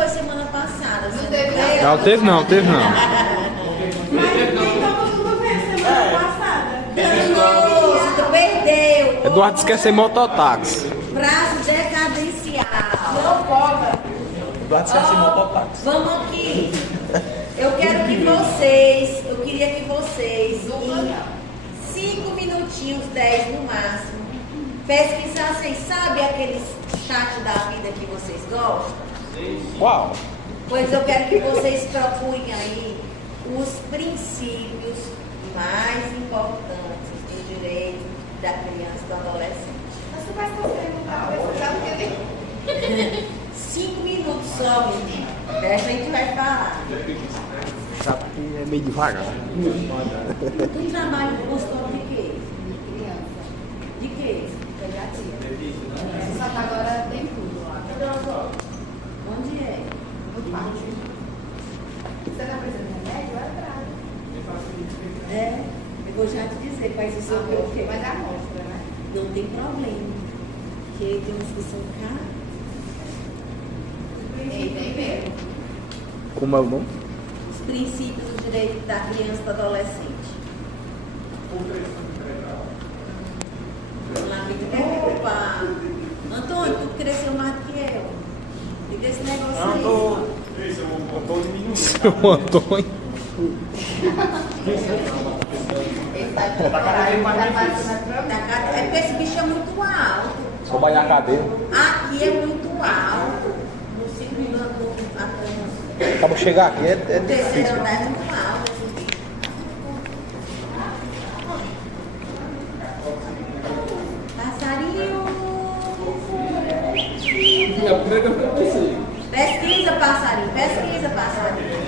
foi semana passada? Você Não teve, veio? Não, teve não, teve não. Mas então tudo bem, semana passada. Danoso, tu perdeu. Eduardo esquece mototáxi. Braço decadencial. Não folga. Eduardo esquece mototáxi. Vamos aqui. Eu queria que vocês, em 5 minutinhos, 10 no máximo, pesquisassem, sabe aqueles chat da vida que vocês gostam? Qual? Pois eu quero que vocês procurem aí os princípios mais importantes do direito da criança e do adolescente. Mas tu vai estar querendo 5 minutos só, menino. Dessa a gente vai falar. Sabe que é meio devagar. Tu trabalha no consultório de quê? criança. De quê? Pediatria. Só que agora tem tudo lá. Onde é? No pátio. Você tá precisando de remédio? Vai atrás. É, eu vou já te dizer quais são o quê? Mas amostra, né? Não tem problema. Porque tem uns que são caros. Tem mesmo. Como é o nome? Os princípios do direito da criança e do adolescente. Vamos lá, fica. Opa! Antônio, tu cresceu mais do que eu. Diga esse negócio aí. Eu tô diminuindo. Seu Antônio. Ele tá de É porque esse bicho é muito alto. Só vai na cadeira. Aqui é muito alto. No segundo andar, Acaba de chegar aqui, é o terceiro difícil. andar é muito alto esse bicho. Passarinho. Pesquisa, passarinho. Pesquisa, passarinho.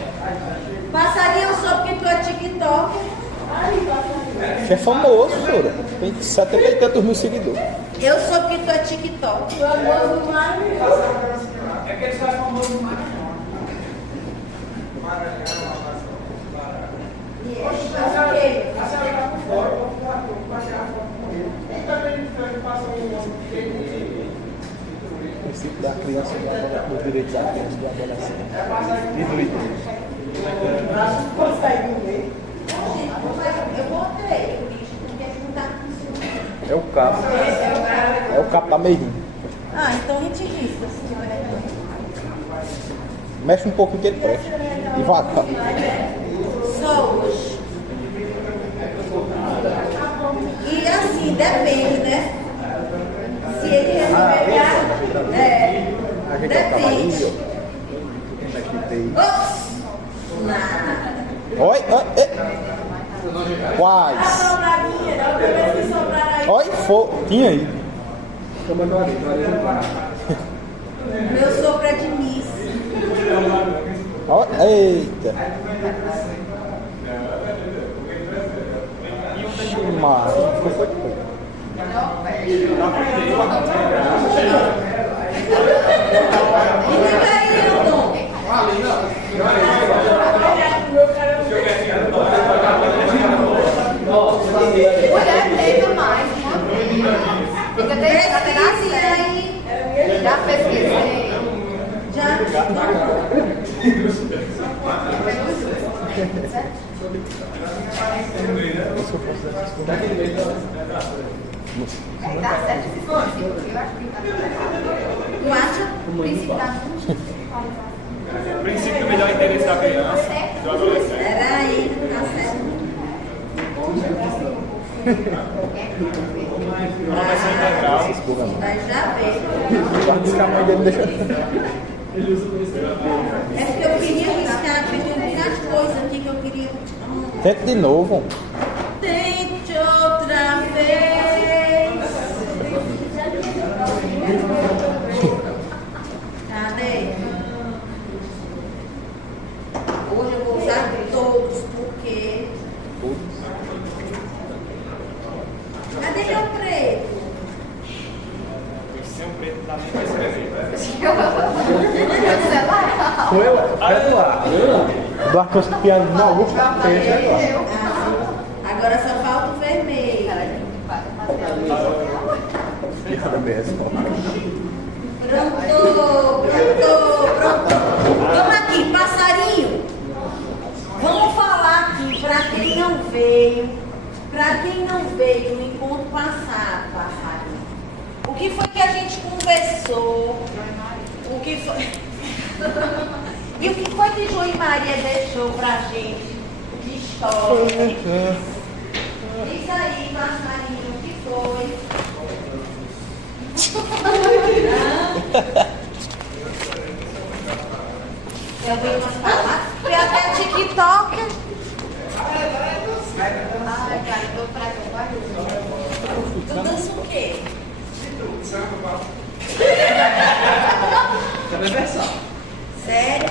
Passarinho, eu sou porque tu é TikTok. Você é famoso, senhora. Tem 70 e tantos mil seguidores. Eu sou porque tu é TikTok. Famoso do Mário. É que ele só é famoso no Maranhão. A senhora tá por fora, eu vou bater a foto com ele. E também passa um ano O princípio da criança e do direito da criança e do adolescente. De direito. Consegue ver? Eu botei o bicho porque não tá funcionando. É o cabo. É o cabo da meirinha. Ah, então a gente risca. Mexe um pouquinho que ele presta. Devagar. Só hoje. E assim, depende, né? Se ele resolver dar. É. A gente é o cavalinho. Depende. Mexe no peito. Ops! Nada. Oi, quase. Sobradinha, da outra vez que sobraram aí. Oi, tinha aí. Meu sopro é de Miss. Ó, eita. Mas, foi pouco. E fica aí, Hilton. Mulher teve mais, fica até na Pesquise aí. Já pesquisei. Já. Aí dá certo esse princípio. Eu acho que tá Tu acha? o princípio da princípio do melhor interesse da criança e do adolescente. Peraí, tá certo. Proteção integral. Mas já veio. Guarda esse caminho dele, deixa. É porque eu queria riscar, porque tem muitas coisas aqui que eu queria. Tenta de novo. Tente outra vez. Cadê? Hoje eu vou usar todos, porque. Cadê meu preto? Sem um preto também vai escrever. Foi eu, vai lá. Do arco piano na última, pensa agora. Agora só falta o vermelho. Piada mesmo. Pronto, pronto, pronto. professor, o que foi... E o que foi que João e Maria deixou pra gente de história? Diz aí, passarinho, o que foi? Eu vi umas palavras. Foi até TikTok. Ai, cara, eu tô fraca, vai. Tu dança o quê? Também é versão. Sério?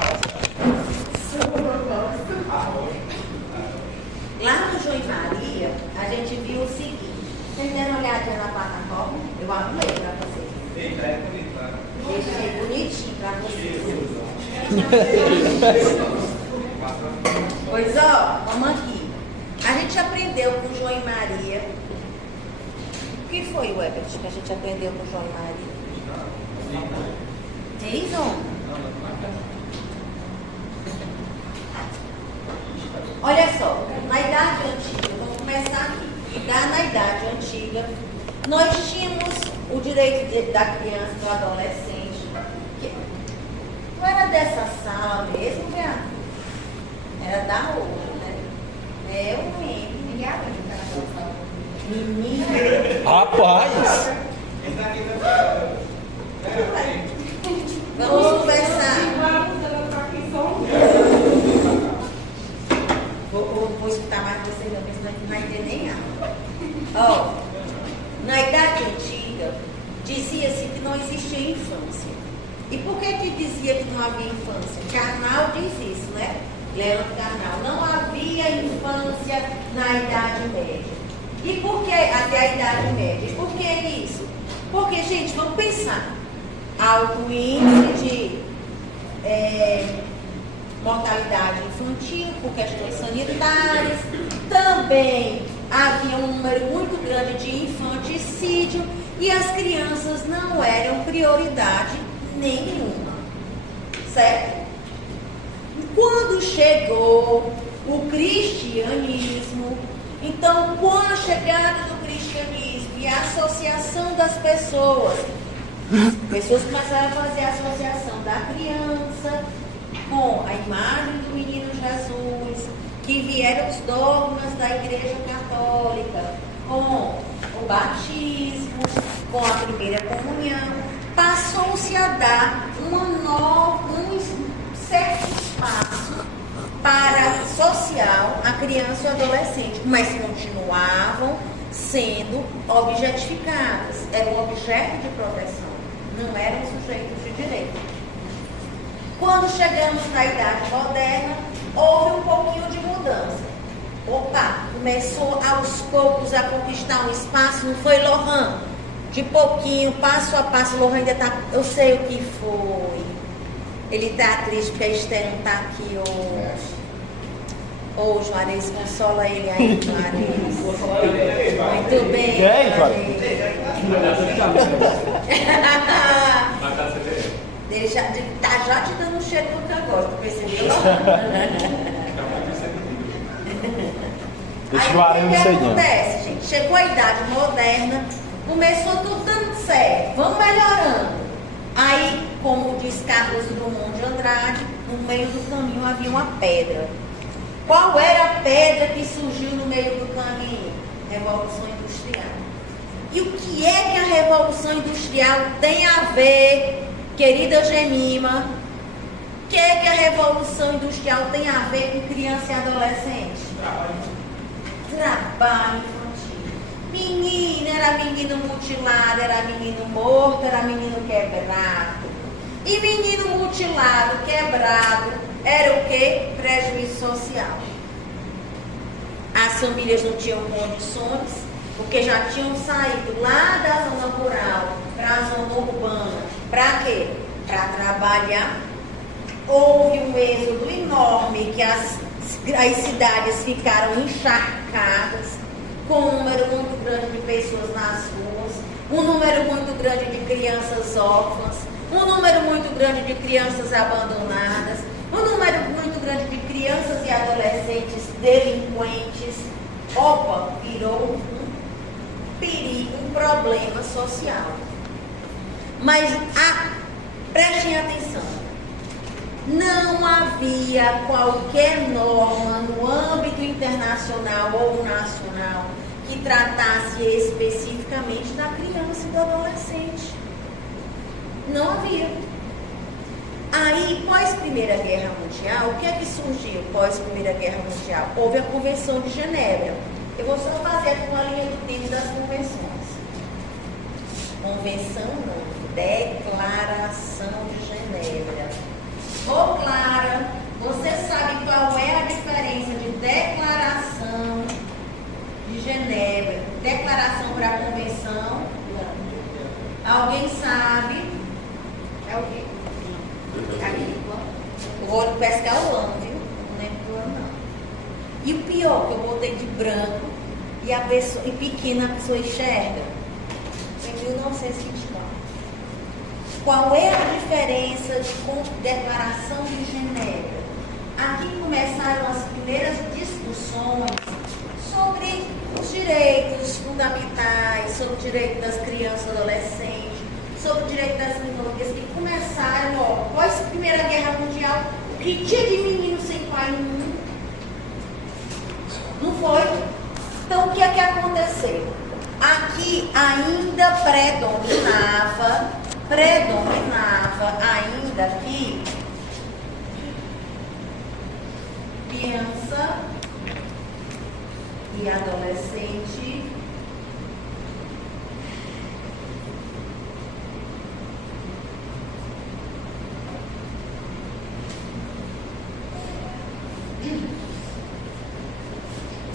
Lá no João e Maria, a gente viu o seguinte. Vocês deram uma olhadinha na plataforma? Eu arrumei pra vocês. Deixei bonitinho pra vocês. Pois ó, vamos aqui. A gente aprendeu com João e Maria. O que foi, Webert, que a gente aprendeu com João e Maria? Diz, homem. Olha só, na Idade Antiga, vamos começar aqui. Na Idade Antiga, nós tínhamos o direito da criança e do adolescente. Não era dessa sala mesmo, Beato? Era da outra, né? É o menino. Ninguém aprende naquela sala. Menina. Rapaz! Vamos conversar. Vou escutar mais vocês, não, porque senão a gente não vai entender nem nada. Ó, na Idade Antiga, dizia-se que não existia infância. E por que dizia que não havia infância? Karnal diz isso, né? Leandro Carnal. Não havia infância na Idade Média. E por que até a Idade Média? E por que isso? Porque, gente, vamos pensar. Alto índice de mortalidade infantil por questões sanitárias. Também havia um número muito grande de infanticídio e as crianças não eram prioridade nenhuma. Certo? Quando chegou o cristianismo, então com a chegada do cristianismo e a associação das pessoas começaram a fazer a associação da criança com a imagem do menino Jesus, que vieram os dogmas da Igreja Católica, com o batismo, com a primeira comunhão, passou-se a dar um certo espaço para social a criança e o adolescente, mas continuavam sendo objetificadas, eram objeto de proteção, não eram sujeitos de direito. Quando chegamos na Idade Moderna, houve um pouquinho de mudança. Opa, começou aos poucos a conquistar um espaço, não foi, Lohan? De pouquinho, passo a passo, Lohan ainda está, eu sei o que foi. Ele está triste porque a Esther não está aqui hoje. Ô, Juarez, consola ele aí, Juarez. Muito bem. E aí, Juarez? Ele já tá te dando um cheiro no cangote, tu percebeu? Deixa Aí o Juarez o não que sei não. acontece, gente? Chegou a Idade Moderna, começou tudo dando certo, vamos melhorando. Aí, como diz Carlos Drummond de Andrade, no meio do caminho havia uma pedra. Qual era a pedra que surgiu no meio do caminho? Revolução Industrial. E o que é que a Revolução Industrial tem a ver, querida Gemima? O que é que a Revolução Industrial tem a ver com criança e adolescente? Trabalho infantil. Menina, era menino mutilado, era menino morto, era menino quebrado. E menino mutilado, quebrado, era o quê? Prejuízo social. As famílias não tinham condições, porque já tinham saído lá da zona rural para a zona urbana. Para quê? Para trabalhar. Houve um êxodo enorme, que as cidades ficaram encharcadas, com um número muito grande de pessoas nas ruas, um número muito grande de crianças órfãs, um número muito grande de crianças abandonadas, um número muito grande de crianças e adolescentes delinquentes. Opa, virou um perigo, um problema social. Mas prestem atenção, não havia qualquer norma no âmbito internacional ou nacional que tratasse especificamente da criança e do adolescente. Não havia. Aí, pós-Primeira Guerra Mundial, o que é que surgiu pós-Primeira Guerra Mundial? Houve a Convenção de Genebra. Eu vou só fazer aqui uma linha do tempo das convenções. Convenção não, Declaração de Genebra. Ô Clara, você sabe qual é a diferença de Declaração de Genebra, Declaração para a Convenção? Alguém sabe? É o quê? Eu vou pescar o ano, viu? Não lembro do ano, não. E o pior, que eu botei de branco e a pessoa, e pequena a pessoa enxerga. Em 1924. Qual é a diferença de Declaração de Genebra? Aqui começaram as primeiras discussões sobre os direitos fundamentais, sobre o direito das crianças e adolescentes, sobre o direito das minorias, que começaram, após a Primeira Guerra Mundial, o que tinha de menino sem pai no mundo? Não foi? Então, o que é que aconteceu? Aqui ainda predominava ainda aqui criança e adolescente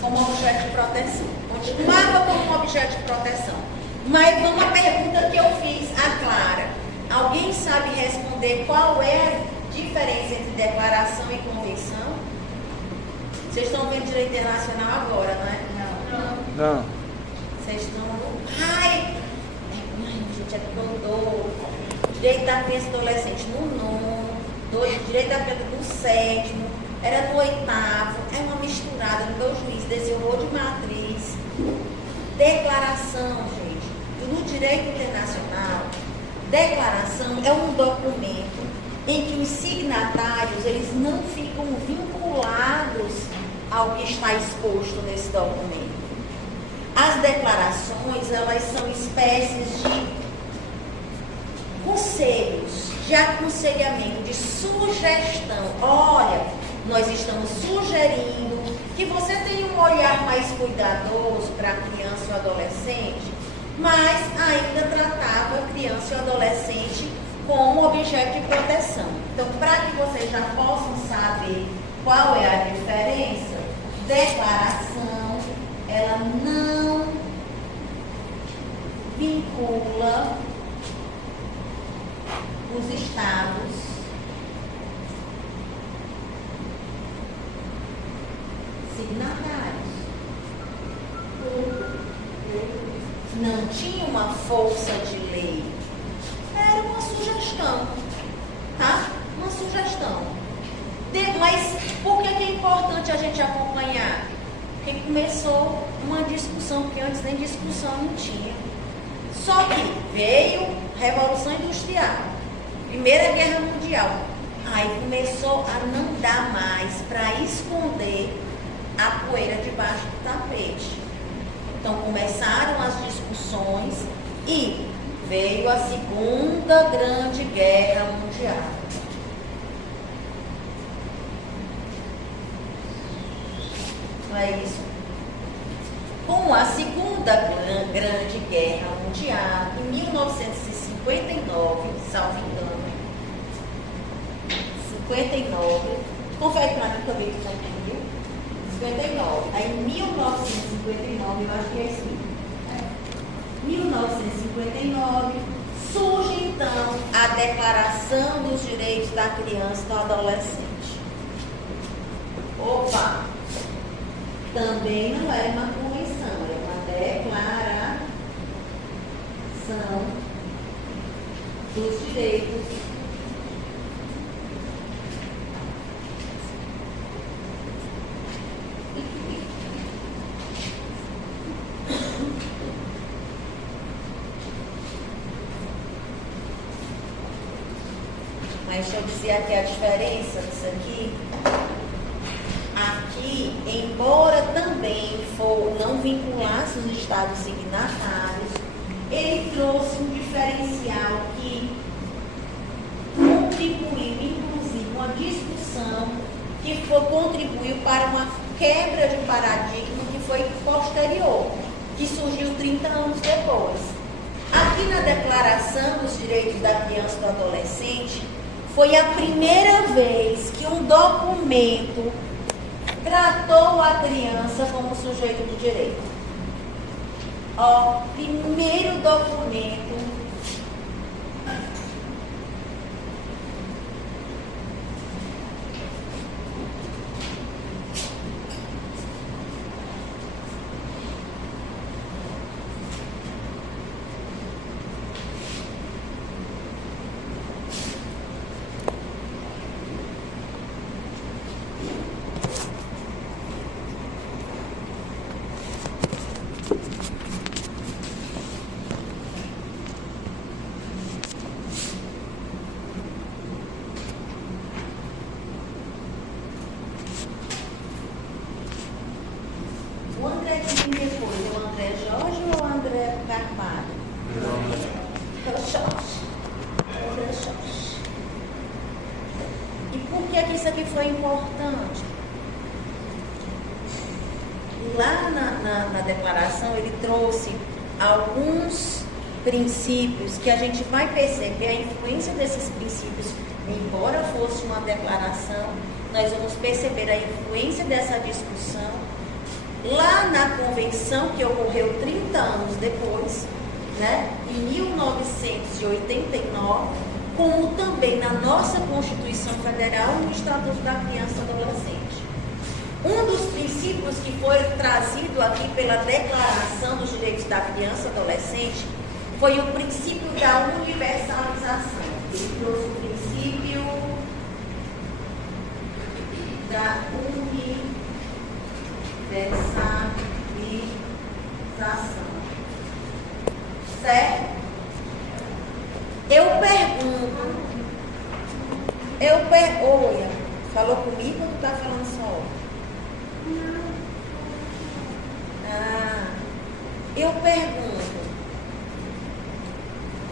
como objeto de proteção. Continuava como objeto de proteção. Mas vamos à pergunta que eu fiz à Clara. Alguém sabe responder qual é a diferença entre declaração e convenção? Vocês estão vendo direito internacional agora, não é? Não. Vocês estão... Ai, gente, é porque eu dou direito da criança e adolescente no nono, direito da criança no sétimo, era no oitavo, é uma misturada no meu juiz desse horror de matriz. Declaração, gente, e no direito internacional, declaração é um documento em que os signatários, eles não ficam vinculados ao que está exposto nesse documento. As declarações, elas são espécies de conselhos, de aconselhamento, de sugestão. Olha, nós estamos sugerindo que você tenha um olhar mais cuidadoso para a criança e o adolescente, mas ainda tratava a criança e o adolescente como objeto de proteção. Então, para que vocês já possam saber qual é a diferença, declaração, ela não vincula os estados signatários. Não tinha uma força de lei. Era uma sugestão, tá? Uma sugestão. Mas por que é importante a gente acompanhar? Porque começou uma discussão que antes nem discussão não tinha. Só que veio Revolução Industrial, Primeira Guerra Mundial. Aí começou a não dar mais para esconder a poeira debaixo do tapete. Então começaram as discussões e veio a Segunda Grande Guerra Mundial. Não é isso? Com a Segunda Grande Guerra Mundial, em 1959, salvo engano, 59, confere para mim também que já entendeu? 59. Aí em 1959, eu acho que é assim. 1959, surge então a Declaração dos Direitos da Criança e do Adolescente. Opa! Também não era uma convenção, era uma declaração dos direitos deixa eu dizer aqui a diferença disso aqui. Aqui, embora também não vinculasse os estados signatários, ele trouxe um diferencial que contribuiu, inclusive, uma discussão que contribuiu para uma quebra de paradigma que foi posterior, que surgiu 30 anos depois. Aqui na Declaração dos Direitos da Criança e do Adolescente, foi a primeira vez que um documento tratou a criança como sujeito de direito. Ó, primeiro documento O André que vem depois, o André Jorge ou o André Carvalho? André Jorge. E por que isso aqui foi importante? Lá na declaração ele trouxe alguns princípios que a gente vai perceber a influência desses princípios, embora fosse uma declaração, nós vamos perceber a influência dessa discussão lá na convenção que ocorreu 30 anos depois, né, em 1989, como também na nossa Constituição Federal e no Estatuto da Criança e Adolescente. Um dos princípios que foi trazido aqui pela Declaração dos Direitos da Criança e Adolescente foi o princípio da universalização. Ele trouxe o princípio da universalização. Certo? Olha, falou comigo ou tu tá falando só? Eu pergunto,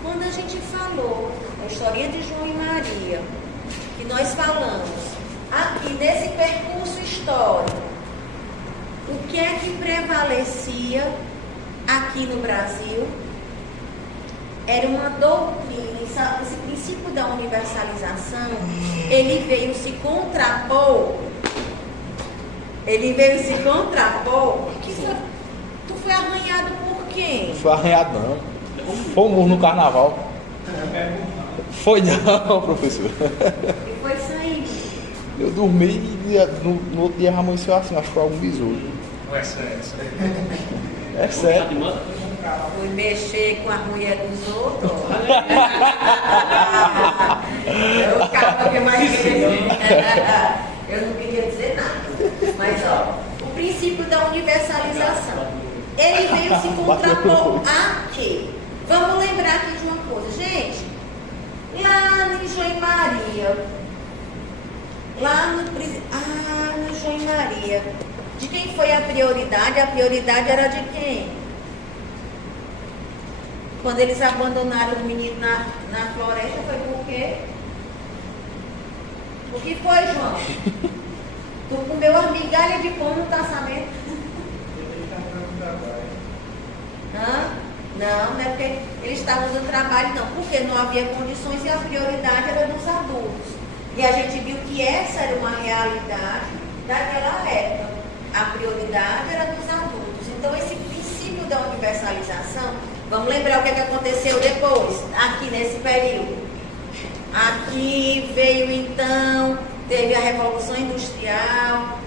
quando a gente falou a historinha de João e Maria, que nós falamos aqui nesse percurso histórico, o que é que prevalecia aqui no Brasil? Era uma doutrina, esse princípio da universalização, ele veio se contrapor. Tu foi arranhado por quem? Não foi arranhado não. Foi um murro no carnaval. Foi não, professor. E foi saindo. Eu dormi e no outro dia amanheceu assim, acho que foi algum besouro. Não é sério. É sério. Fui mexer com a mulher dos outros. Eu ficava que mais eu não queria dizer nada. Mas ó, o princípio da universalização, ele veio se contrapor a quê? Vamos lembrar aqui de uma coisa, gente. Lá em João e Maria, no João e Maria, de quem foi a prioridade? A prioridade era de quem? Quando eles abandonaram os meninos na floresta, foi por quê? O que foi, João? Tu comeu as migalhas de pão, não tá sabendo? Não é porque eles estavam dando trabalho, não. Porque não havia condições e a prioridade era dos adultos. E a gente viu que essa era uma realidade daquela época. A prioridade era dos adultos. Então, esse princípio da universalização, vamos lembrar o que aconteceu depois, aqui nesse período. Aqui veio então, teve a Revolução Industrial,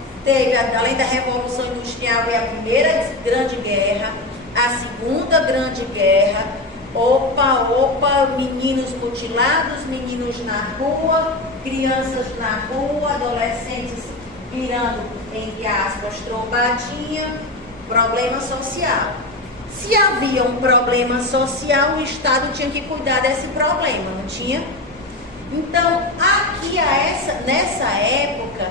além da Revolução Industrial, veio a Primeira Grande Guerra, a Segunda Grande Guerra, meninos mutilados, meninos na rua, crianças na rua, adolescentes virando, entre aspas, trombadinha, problema social. Se havia um problema social, o Estado tinha que cuidar desse problema, não tinha? Então, nessa época,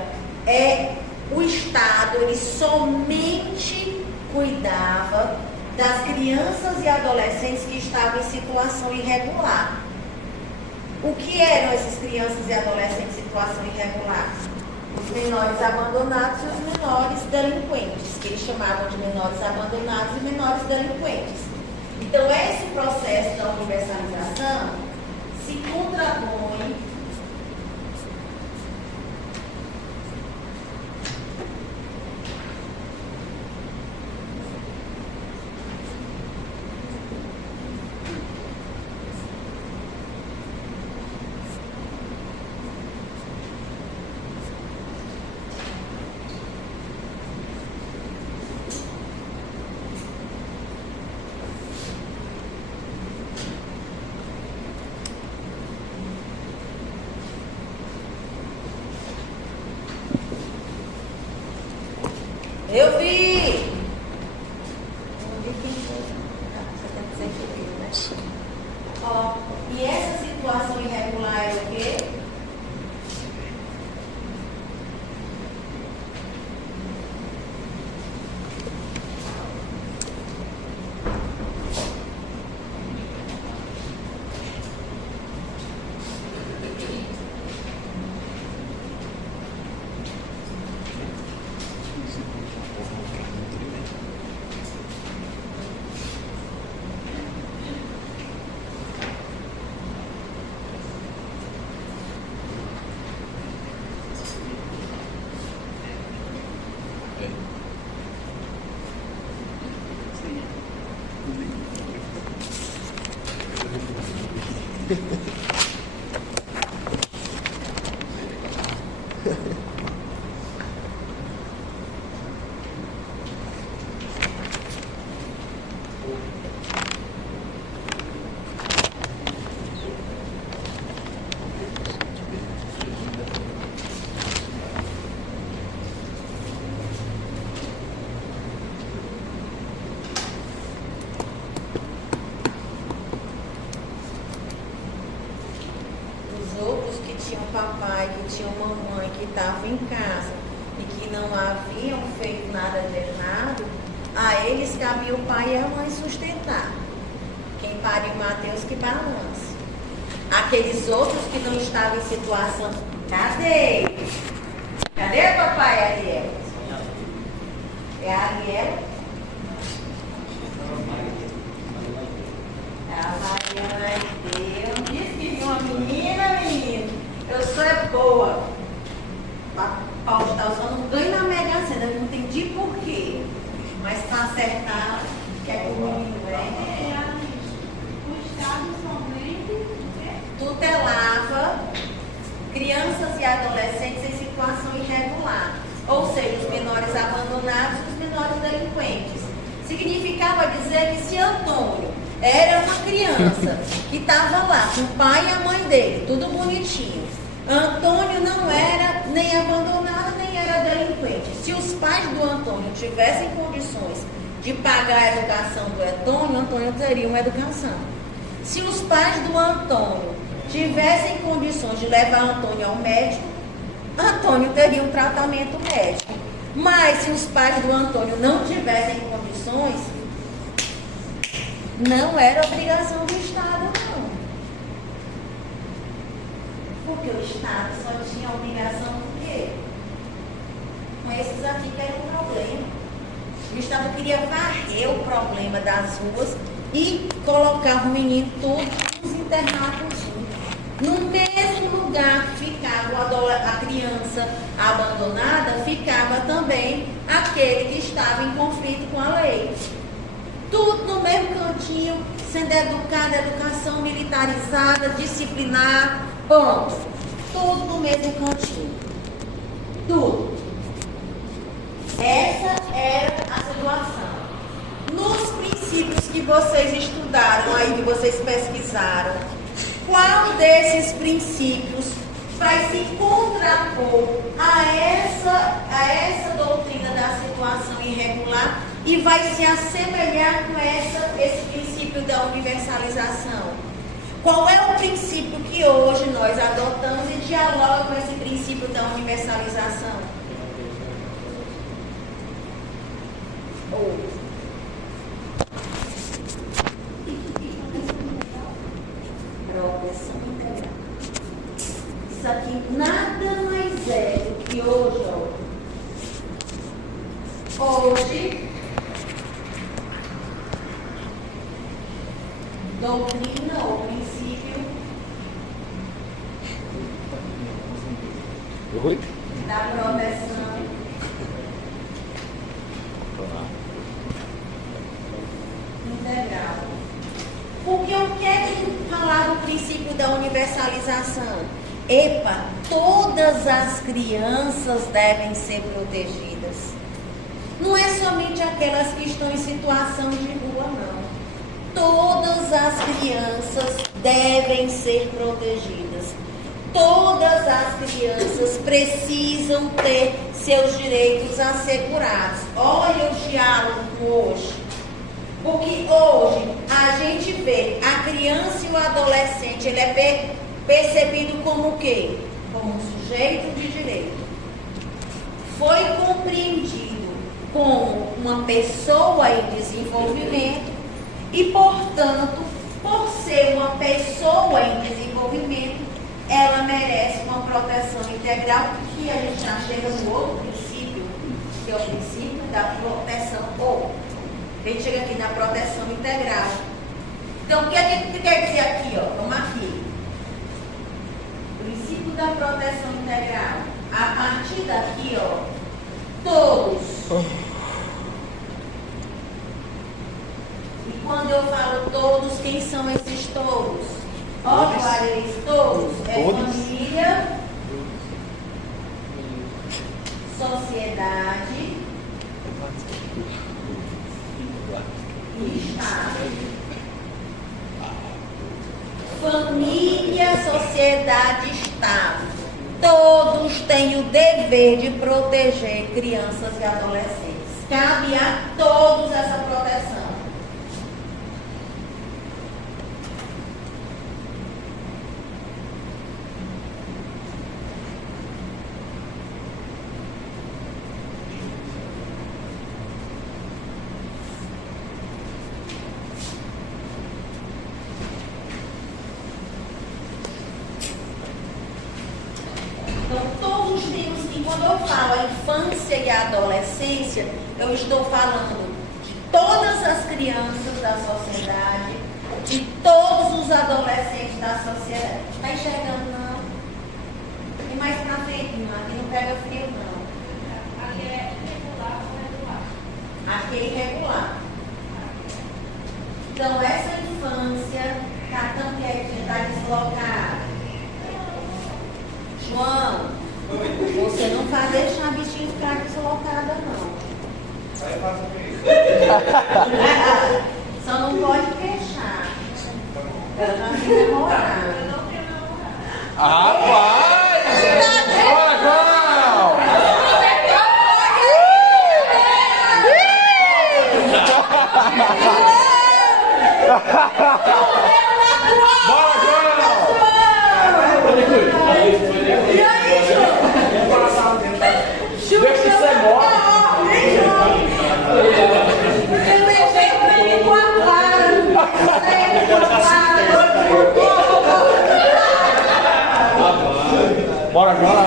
o Estado ele somente cuidava das crianças e adolescentes que estavam em situação irregular. O que eram essas crianças e adolescentes em situação irregular? Os menores abandonados e os menores delinquentes, que eles chamavam de menores abandonados e menores delinquentes. Então, esse processo da universalização se contrapõe Eu vi! Não vi quem foi. Você tem que dizer que viu, né? Ó, e essa situação irregular é o quê? Papai, que tinham mamãe que estavam em casa e que não haviam feito nada de errado, a eles cabia o pai e a mãe sustentar. Quem pariu Mateus que balance. Aqueles outros que não estavam em situação, cadê? Cadê o papai Ariel? É a Ariel? A Mariana Deus disse que viu uma menina, menino. Eu sou boa. Paulo está usando um ganho na Mega Sena. Eu não entendi por quê. Mas para acertar, que é que o menino é. O Estado somente tutelava crianças e adolescentes em situação irregular. Ou seja, os menores abandonados e os menores delinquentes. Significava dizer que se Antônio era uma criança que estava lá com o pai e a mãe dele, tudo bonitinho. Antônio não era nem abandonado, nem era delinquente. Se os pais do Antônio tivessem condições de pagar a educação do Antônio, Antônio teria uma educação. Se os pais do Antônio tivessem condições de levar Antônio ao médico, Antônio teria um tratamento médico. Mas se os pais do Antônio não tivessem condições, não era obrigação do Estado, não. Porque o Estado só tinha obrigação do quê? Com esses aqui que era um problema. O Estado queria varrer o problema das ruas e colocar o menino todos nos internatos. No mesmo lugar que ficava a criança abandonada, ficava também aquele que estava em conflito com a lei. Tudo no mesmo cantinho, sendo educado, educação militarizada, disciplinar, ponto. Tudo no mesmo cantinho. Tudo. Essa era a situação. Nos princípios que vocês estudaram aí, que vocês pesquisaram, qual desses princípios vai se contrapor a essa doutrina da situação irregular e vai se assemelhar com esse princípio da universalização? Qual é o princípio que hoje nós adotamos e dialoga com esse princípio da universalização? Proteção integral. Isso aqui nada mais é do que hoje, doutrina ou princípio Oi? da proteção integral. Porque eu quero falar do princípio da universalização. Epa, todas as crianças devem ser protegidas. Não é somente aquelas que estão em situação de rua, não. Todas as crianças devem ser protegidas. Todas as crianças precisam ter seus direitos assegurados. Olha o diálogo hoje. Porque hoje a gente vê a criança e o adolescente, ele é percebido como o quê? Como um sujeito de direito. Foi compreendido como uma pessoa em desenvolvimento e, portanto, por ser uma pessoa em desenvolvimento, ela merece uma proteção integral, que a gente já chega no outro princípio, que é o princípio da proteção, ou a gente chega aqui na proteção integral. Então, o que a gente quer dizer aqui, ó? Vamos aqui. Princípio da proteção integral. A partir daqui, ó, todos. E quando eu falo todos, quem são esses todos? Ó, Juarez, todos. É família, sociedade e Estado. Família, sociedade e Estado. Todos têm o dever de proteger crianças e adolescentes. Cabe a todos essa proteção. Então, todos temos que, quando eu falo a infância e a adolescência, eu estou falando de todas as crianças da sociedade, de todos os adolescentes da sociedade. Está enxergando, não? E mais pra frente, não. Aqui não pega frio, não. Ali é irregular ou regular? Aqui é irregular. Então, essa infância está tão quietinha, está deslocada. João, você não vai deixar a bichinha ficar deslocada, não. Só não pode fechar. Ela não tem namorar. Rapaz! Bora, João! Bora, João! E aí, João? Deixa que você morre. Eu levei o meme com a Clara. Bora, João!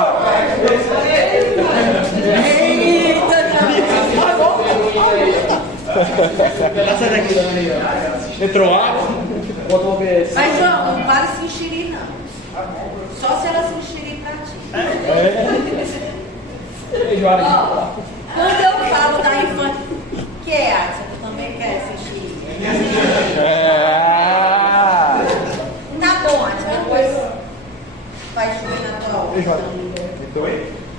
Entrou água? Bota o OBS. Mas, João, não para se enxerir, não. Só se ela se enxerir pra ti. Ei, Juarez. Ó, quando eu falo da infância, que é arte, tu também quer se enxerir? Tá bom, Arte, depois vai chover na tua obra.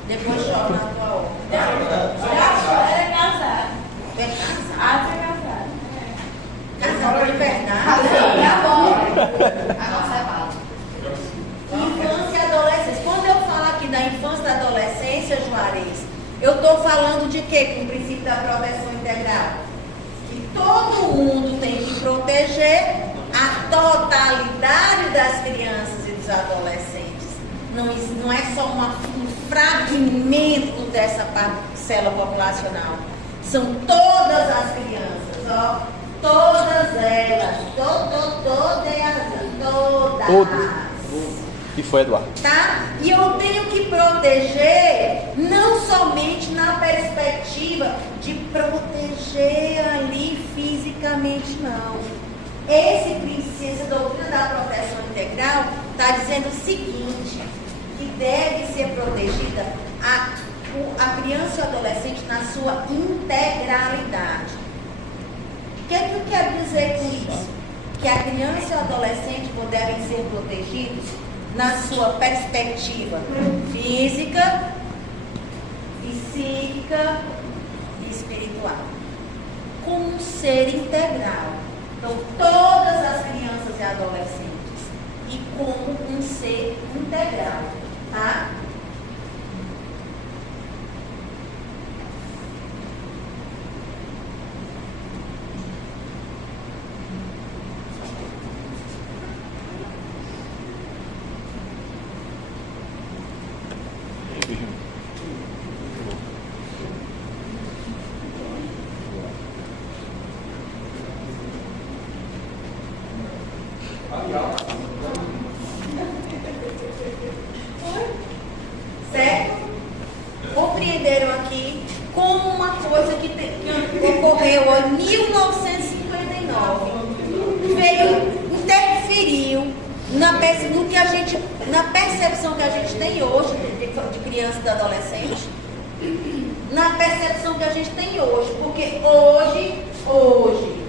Depois chove na tua obra. Ela é casada. Tu é casado? Arte é casada. Casado de verdade? Tá bom. Agora sai fala. Infância e adolescência. Quando eu falo aqui da infância e da adolescência, Juarez, eu estou falando de quê? Com o princípio da proteção integral. Que todo mundo tem que proteger a totalidade das crianças e dos adolescentes. Não é só um fragmento dessa parcela populacional. São todas as crianças, ó. Todas elas. Todas. E foi, Eduardo. Tá? E eu tenho que proteger não somente na perspectiva de proteger ali fisicamente, não. Essa doutrina da proteção integral está dizendo o seguinte, que deve ser protegida a criança e o adolescente na sua integralidade. O que é que eu quero dizer com isso? Que a criança e o adolescente devem ser protegidos na sua perspectiva física, psíquica e espiritual, como um ser integral. Então, todas as crianças e adolescentes, e como um ser integral, tá? Certo? Compreenderam aqui como uma coisa que ocorreu em 1959 interferiu na percepção que a gente tem hoje de criança e de adolescente, na percepção que a gente tem hoje, porque hoje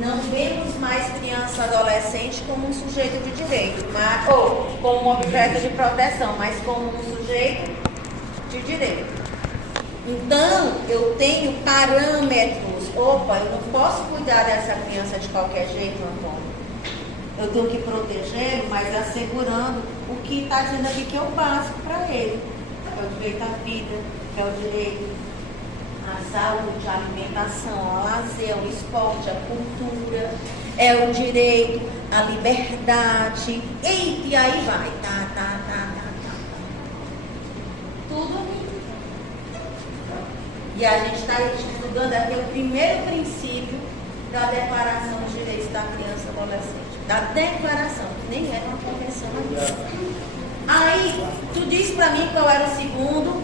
não vemos mais criança e adolescente como um sujeito de direito, ou como um objeto de proteção, mas como um sujeito de direito. Então, eu tenho parâmetros. Opa, eu não posso cuidar dessa criança de qualquer jeito, Antônio. Eu tenho que protegê-lo, mas assegurando o que está dizendo aqui que eu passo para ele. É o direito à vida, é o direito à saúde, à alimentação, ao lazer, ao esporte, à cultura, é o direito à liberdade, e aí vai, tudo aqui. E a gente está estudando aqui o primeiro princípio da Declaração dos Direitos da Criança e do Adolescente, da declaração, que nem é uma convenção ainda. Aí, tu disse para mim qual era o segundo.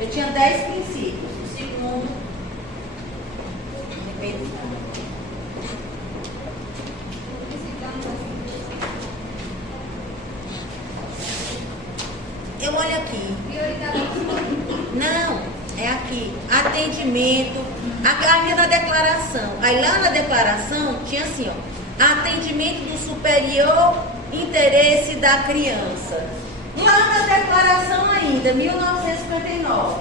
Eu tinha 10 princípios. O segundo, depende. Eu olho aqui. Não, é aqui. Atendimento. A minha da declaração. Aí lá na declaração tinha assim, ó. Atendimento do superior interesse da criança. Lá na declaração ainda, 1959.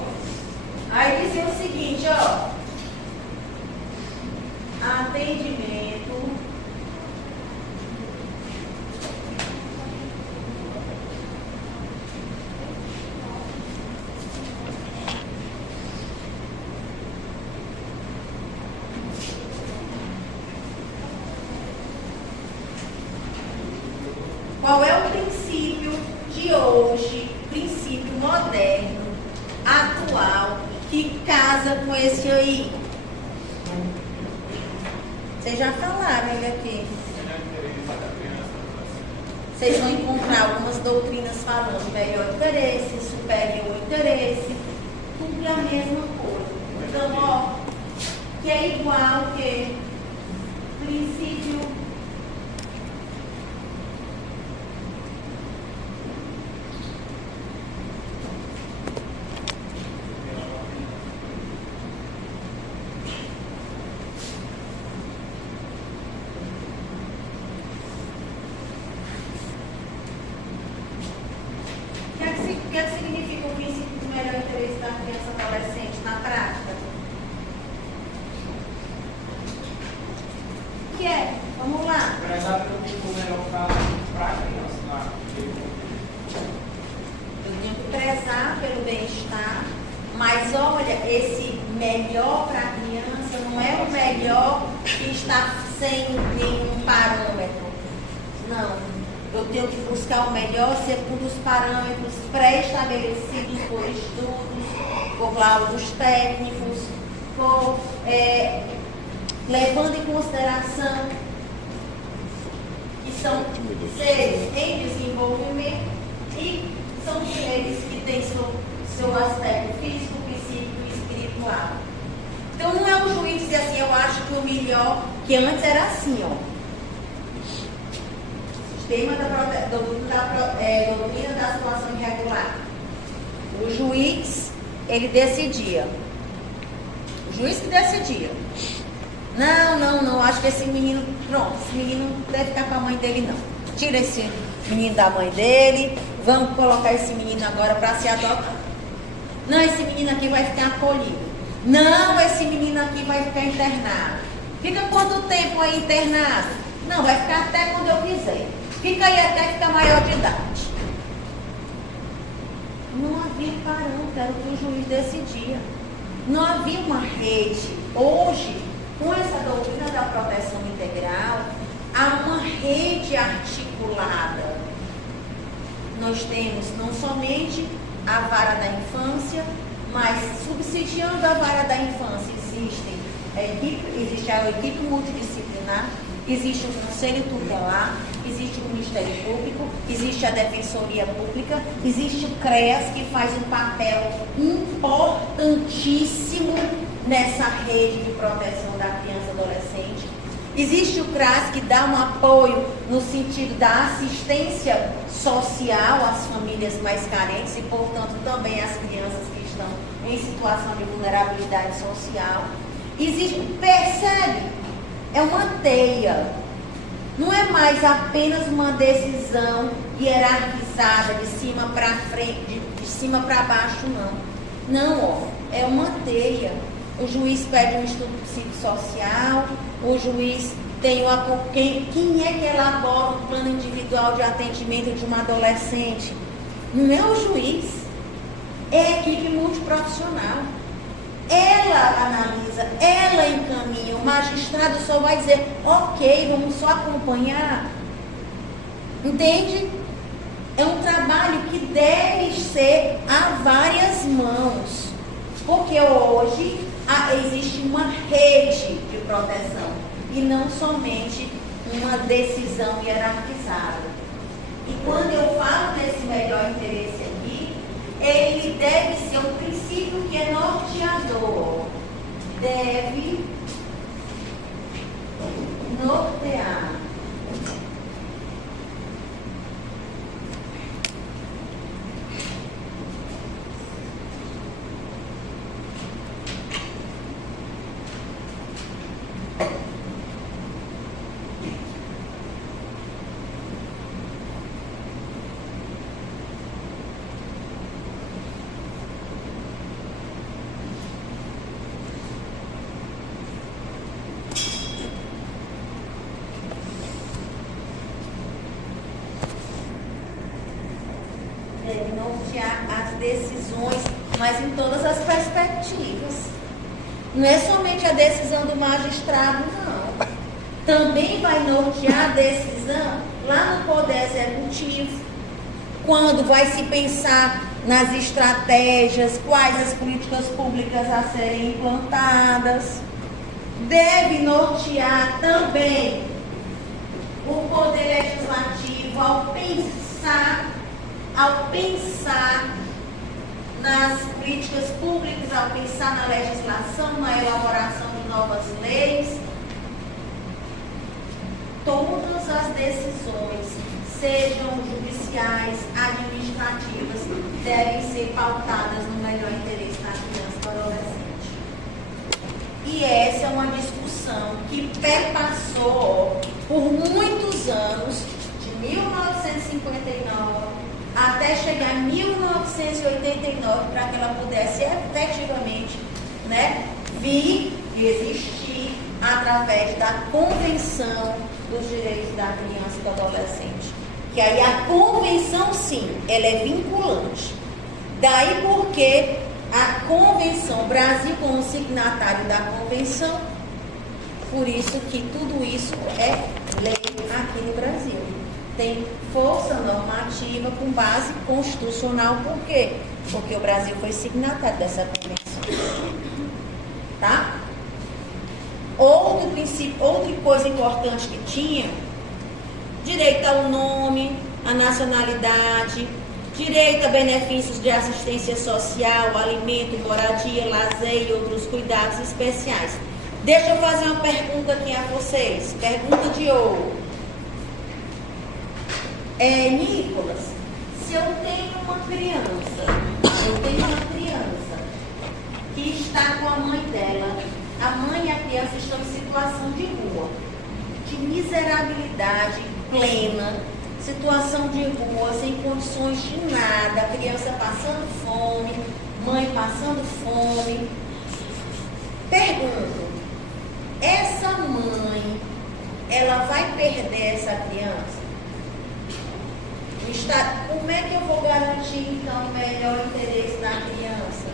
Aí dizia o seguinte, ó. Atendimento qual é o princípio de hoje, princípio moderno, atual, que casa com esse aí? Vocês já falaram ele aqui. Vocês vão encontrar algumas doutrinas falando melhor interesse, superior interesse, tudo é a mesma coisa. Então, ó, que é igual que princípio O que significa o princípio do melhor interesse da criança e adolescente na prática? O que é? Vamos lá. Prezar pelo tipo melhor para a criança. Eu tenho que prezar pelo bem-estar, mas olha, esse melhor para a criança não é o melhor que está sem nenhum parâmetro. Não. Eu tenho que buscar o melhor segundo os parâmetros pré-estabelecidos por estudos, por laudos técnicos, levando em consideração que são seres em desenvolvimento e são seres que têm seu aspecto físico, psíquico e espiritual. Então não é o juiz dizer assim, eu acho que o melhor, que antes era assim, ó. Sistema da doutrina da situação irregular. O juiz, ele decidia. O juiz que decidia. Não, acho que esse menino, pronto, esse menino não deve ficar com a mãe dele, não. Tira esse menino da mãe dele, vamos colocar esse menino agora para se adotar. Não, esse menino aqui vai ficar acolhido. Não, esse menino aqui vai ficar internado. Fica quanto tempo aí internado? Não, vai ficar até quando eu quiser. Fica aí até ficar maior de idade. Não havia parâmetro, era o que o juiz decidia. Não havia uma rede. Hoje, com essa doutrina da proteção integral, há uma rede articulada. Nós temos não somente a vara da infância, mas subsidiando a vara da infância existe a equipe multidisciplinar, existe o Conselho Tutelar, existe o Ministério Público, existe a Defensoria Pública, existe o CREAS, que faz um papel importantíssimo nessa rede de proteção da criança e adolescente. Existe o CRAS, que dá um apoio no sentido da assistência social às famílias mais carentes e, portanto, também às crianças que estão em situação de vulnerabilidade social. Existe, percebe? É uma teia. Não é mais apenas uma decisão hierarquizada de cima para frente, de cima para baixo, não. Não, ó, é uma teia. O juiz pede um estudo psicossocial, o juiz tem quem é que elabora o plano individual de atendimento de uma adolescente? Não é o juiz, é a equipe multiprofissional. Ela analisa, ela encaminha, o magistrado só vai dizer, ok, vamos só acompanhar. Entende? É um trabalho que deve ser a várias mãos, porque hoje existe uma rede de proteção e não somente uma decisão hierarquizada. E quando eu falo desse melhor interesse aqui, ele deve ser um princípio que é norteador. Deve nortear. Nortear as decisões, mas em todas as perspectivas. Não é somente a decisão do magistrado, não. Também vai nortear a decisão lá no Poder Executivo, quando vai se pensar nas estratégias, quais as políticas públicas a serem implantadas. Deve nortear também o Poder Legislativo ao pensar nas políticas públicas, ao pensar na legislação, na elaboração de novas leis. Todas as decisões, sejam judiciais, administrativas, devem ser pautadas no melhor interesse da criança e do adolescente. E essa é uma discussão que perpassou por muitos anos, de 1959 até chegar em 1989, para que ela pudesse efetivamente, vir e existir através da Convenção dos Direitos da Criança e do Adolescente. Que aí a convenção, sim, ela é vinculante. Daí porque a convenção, o Brasil como signatário da convenção, por isso que tudo isso é lei aqui no Brasil. Tem força normativa com base constitucional. Por quê? Porque o Brasil foi signatário dessa convenção. Tá? Outro princípio, outra coisa importante que tinha, direito ao nome, a nacionalidade, direito a benefícios de assistência social, alimento, moradia, lazer e outros cuidados especiais. Deixa eu fazer uma pergunta aqui a vocês. Pergunta de ouro. Nicolas, se eu tenho uma criança que está com a mãe dela, a mãe e a criança estão em situação de rua, de miserabilidade plena, situação de rua, sem condições de nada, a criança passando fome, mãe passando fome. Pergunto, essa mãe, ela vai perder essa criança? Como é que eu vou garantir, então, o melhor interesse da criança?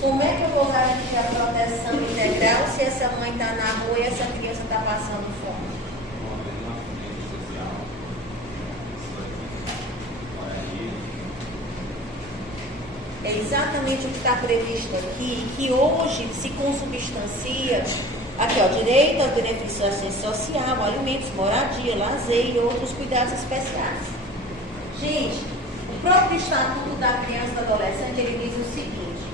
Como é que eu vou garantir a proteção integral se essa mãe está na rua e essa criança está passando fome? É exatamente o que está previsto aqui, que hoje se consubstancia, aqui ó, direito aos benefícios de assistência social, alimentos, moradia, lazer e outros cuidados especiais. Gente, o próprio Estatuto da Criança e do Adolescente, ele diz o seguinte: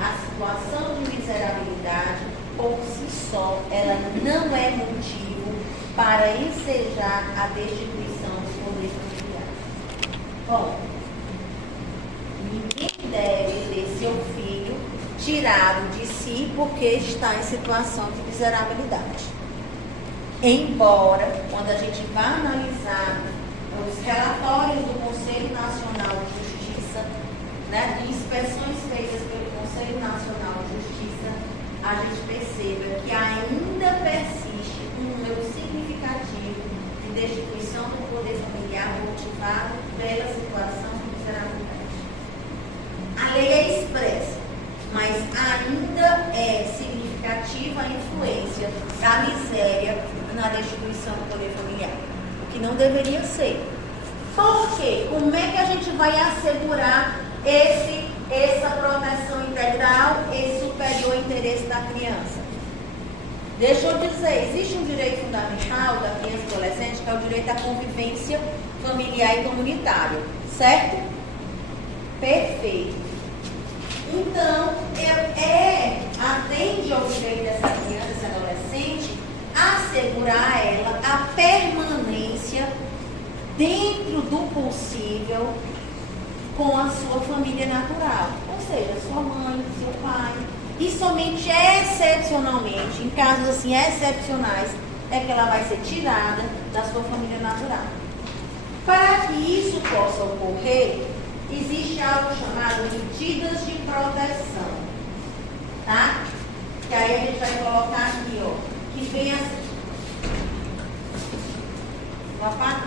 a situação de miserabilidade, por si só, ela não é motivo para ensejar a destituição do poder familiar. Bom, ninguém deve ter seu filho tirado de si porque está em situação de miserabilidade. Embora, quando a gente vai analisar os relatórios do Conselho Nacional de Justiça, né, de inspeções feitas pelo Conselho Nacional de Justiça, a gente perceba que ainda persiste um número significativo de destituição do poder familiar motivado pela situação de miserabilidade. A lei é expressa, mas ainda é significativa a influência da miséria na destituição do poder familiar, o que não deveria ser. Por quê? Como é que a gente vai assegurar essa proteção integral, esse superior interesse da criança? Deixa eu dizer, existe um direito fundamental da criança e adolescente, que é o direito à convivência familiar e comunitária, certo? Perfeito. Então, atende ao direito dessa criança, desse adolescente, assegurar a ela a permanência dentro do possível com a sua família natural, ou seja, sua mãe, seu pai, e somente excepcionalmente, em casos assim excepcionais, é que ela vai ser tirada da sua família natural. Para que isso possa ocorrer, existe algo chamado medidas de proteção, tá? Que aí a gente vai colocar aqui, ó, que vem assim. Opa.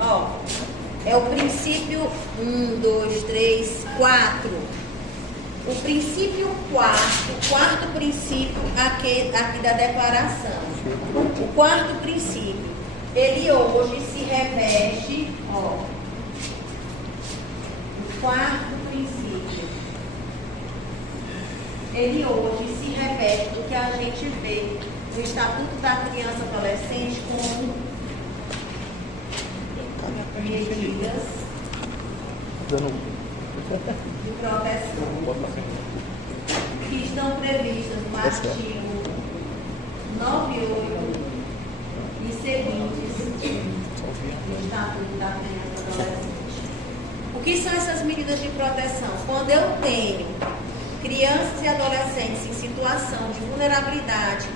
Ó, é o princípio 1, 2, 3, 4. O princípio quarto princípio aqui da declaração. O quarto princípio, ele hoje se reveste, ó. O quarto princípio, ele hoje se reveste do que a gente vê no Estatuto da Criança e Adolescente como medidas de proteção que estão previstas no artigo 98 e seguintes do Estatuto da Criança e Adolescente. O que são essas medidas de proteção? Quando eu tenho crianças e adolescentes em situação de vulnerabilidade,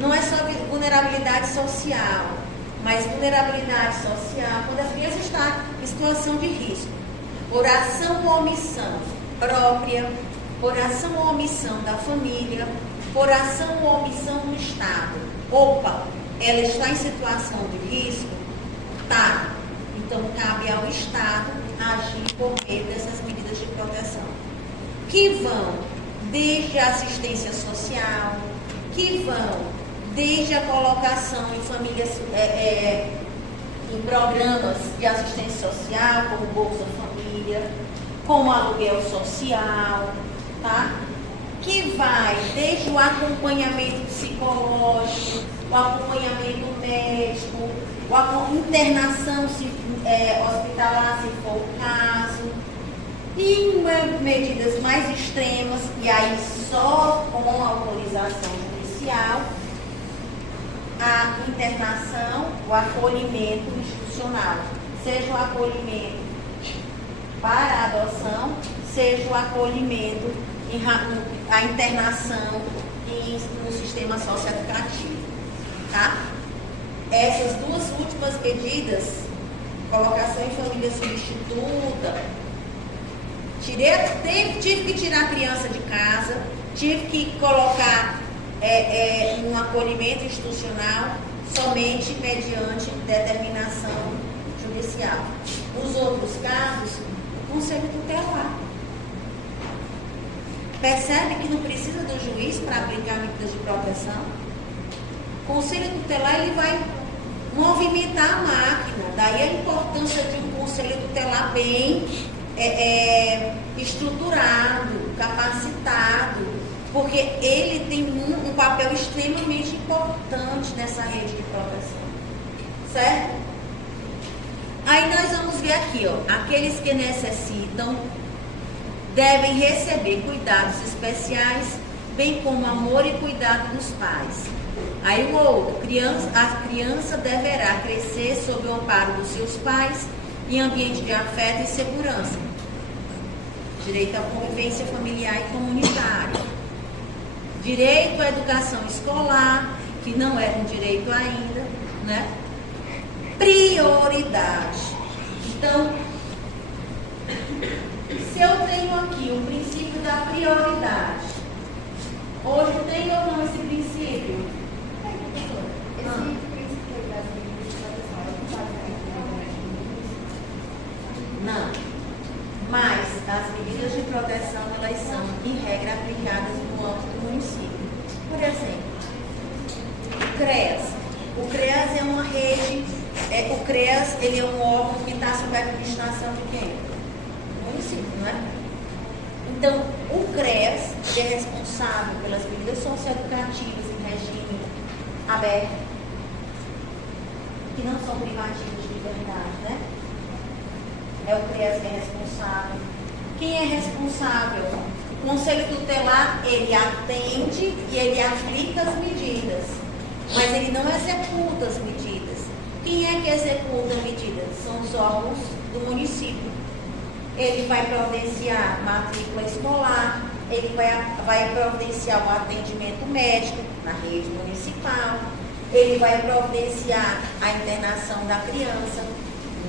não é só vulnerabilidade social, mas vulnerabilidade social, quando a criança está em situação de risco, por ação ou omissão própria, por ação ou omissão da família, por ação ou omissão do Estado. Opa, ela está em situação de risco? Tá. Então, cabe ao Estado agir por meio dessas medidas de proteção, que vão desde a assistência social, que vão desde a colocação em famílias, em programas de assistência social, como Bolsa Família, como aluguel social, tá? Que vai desde o acompanhamento psicológico, o acompanhamento médico, a internação hospitalar, se for o caso, e medidas mais extremas, e aí só com autorização judicial, a internação, o acolhimento institucional, seja o acolhimento para a adoção, seja o acolhimento, a internação no sistema socioeducativo, tá? Essas duas últimas medidas, colocação em família substituta, tive que tirar a criança de casa, tive que colocar um acolhimento institucional somente mediante determinação judicial. Nos outros casos, o conselho tutelar. Percebe que não precisa do juiz para aplicar medidas de proteção? O conselho tutelar ele vai movimentar a máquina. Daí a importância de um conselho tutelar bem estruturado, capacitado, porque ele tem um papel extremamente importante nessa rede de proteção, certo? Aí nós vamos ver aqui, ó, aqueles que necessitam devem receber cuidados especiais, bem como amor e cuidado dos pais. Aí o outro, a criança deverá crescer sob o amparo dos seus pais em ambiente de afeto e segurança. Direito à convivência familiar e comunitária. Direito à educação escolar, que não é um direito ainda, né? Prioridade. Então, se eu tenho aqui o princípio da prioridade, hoje tem ou não esse princípio? Esse princípio das medidas de proteção é usado na Não. Mas as medidas de proteção, elas são, em regra, aplicadas no âmbito do município. Por exemplo, o CREAS. O CREAS é uma rede, o CREAS ele é um órgão que está sob a administração de quem? Do município, não é? Então, o CREAS é responsável pelas medidas socioeducativas em regime aberto, que não são privativas de liberdade, né? É o CREAS que é responsável. Quem é responsável? O Conselho Tutelar, ele atende e ele aplica as medidas, mas ele não executa as medidas. Quem é que executa as medidas? São os órgãos do município. Ele vai providenciar matrícula escolar, ele vai providenciar o atendimento médico na rede municipal, ele vai providenciar a internação da criança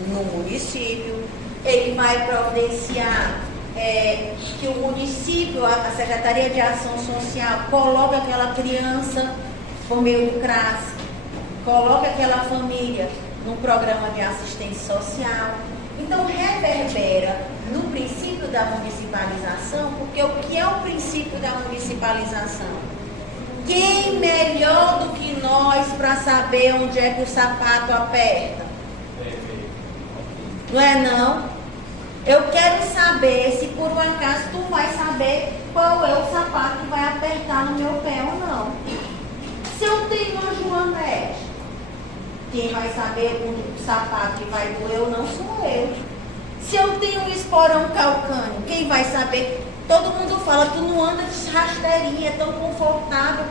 no município, ele vai providenciar que o município, a Secretaria de Ação Social, coloque aquela criança por meio do CRAS, coloque aquela família num programa de assistência social. Então, reverbera no princípio da municipalização, porque o que é o princípio da municipalização? Quem melhor do que nós para saber onde é que o sapato aperta? Não é não? Eu quero saber se por um acaso tu vai saber qual é o sapato que vai apertar no meu pé ou não. Se eu tenho uma joanete, quem vai saber o sapato que vai doer ou não sou eu. Se eu tenho um esporão calcâneo, quem vai saber? Todo mundo fala, tu não anda de rasteirinha, é tão confortável.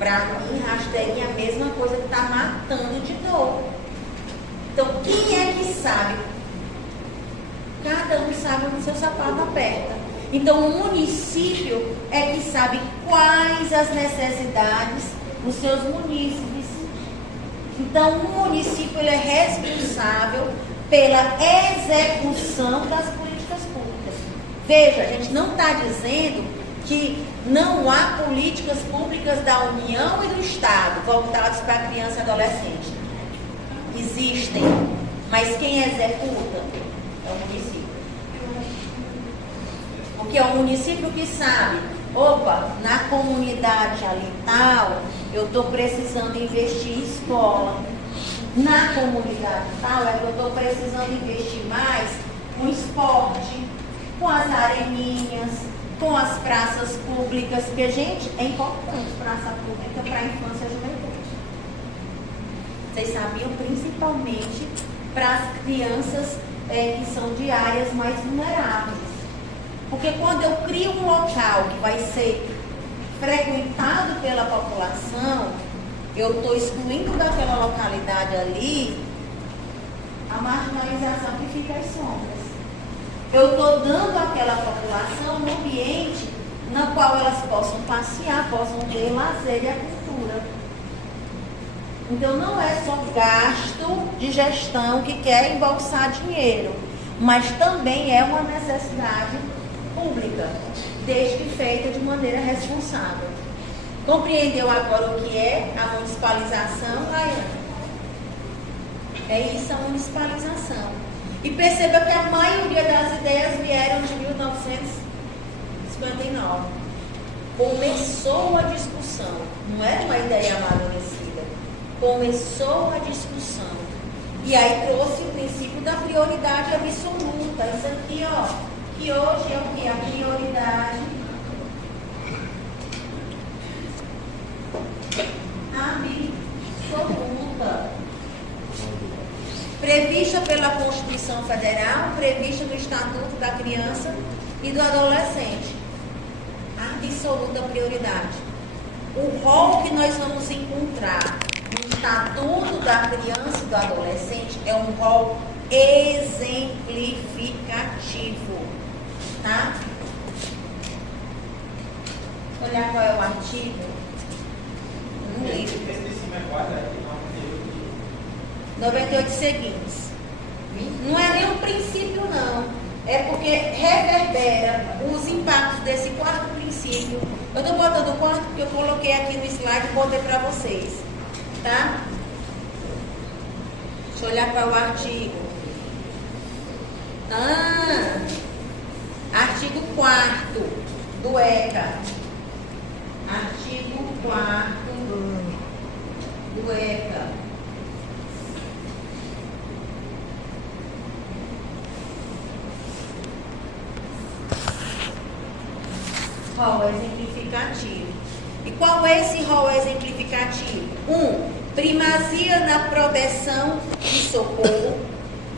Para mim, rasteirinha é a mesma coisa que está matando de dor. Então, quem é que sabe? Cada um sabe onde seu sapato aperta. Então, o município é que sabe quais as necessidades dos seus munícipes. Então, o município ele é responsável pela execução das políticas públicas. Veja, a gente não está dizendo que não há políticas públicas da União e do Estado voltadas para a criança e adolescente. Existem, mas quem executa é o município. Porque é o município que sabe, opa, na comunidade ali tal, eu estou precisando investir em escola. Na comunidade tal, é que eu estou precisando investir mais no esporte, com as areninhas, com as praças públicas, porque, gente, é importante praça pública para a infância e a juventude. Vocês sabiam, principalmente para as crianças que são de áreas mais vulneráveis. Porque quando eu crio um local que vai ser frequentado pela população, eu estou excluindo daquela localidade ali a marginalização que fica às sombras. Eu estou dando àquela população um ambiente na qual elas possam passear, possam ter lazer e a cultura. Então não é só gasto de gestão que quer embolsar dinheiro, mas também é uma necessidade pública, desde que feita de maneira responsável. Compreendeu agora o que é a municipalização, Rayane? É isso, a municipalização. E perceba que a maioria das ideias vieram de 1959. Começou a discussão, não era uma ideia amadurecida. Começou a discussão. E aí trouxe o princípio da prioridade absoluta. Isso aqui, ó, que hoje é o que? A prioridade absoluta. Prevista pela Constituição Federal, prevista no Estatuto da Criança e do Adolescente. Absoluta prioridade. O rol que nós vamos encontrar no Estatuto da Criança e do Adolescente é um rol exemplificativo. Tá? Olhar qual é o artigo. Não lembro. 98 seguintes. Não é nem um princípio, não. É porque reverbera os impactos desse quarto princípio. Eu estou botando o quarto porque eu coloquei aqui no slide e botei para vocês. Tá? Deixa eu olhar para o artigo. Artigo 4º do ECA. Artigo 4º do ECA. Rol exemplificativo. E qual é esse rol exemplificativo? 1. Primazia na proteção e socorro,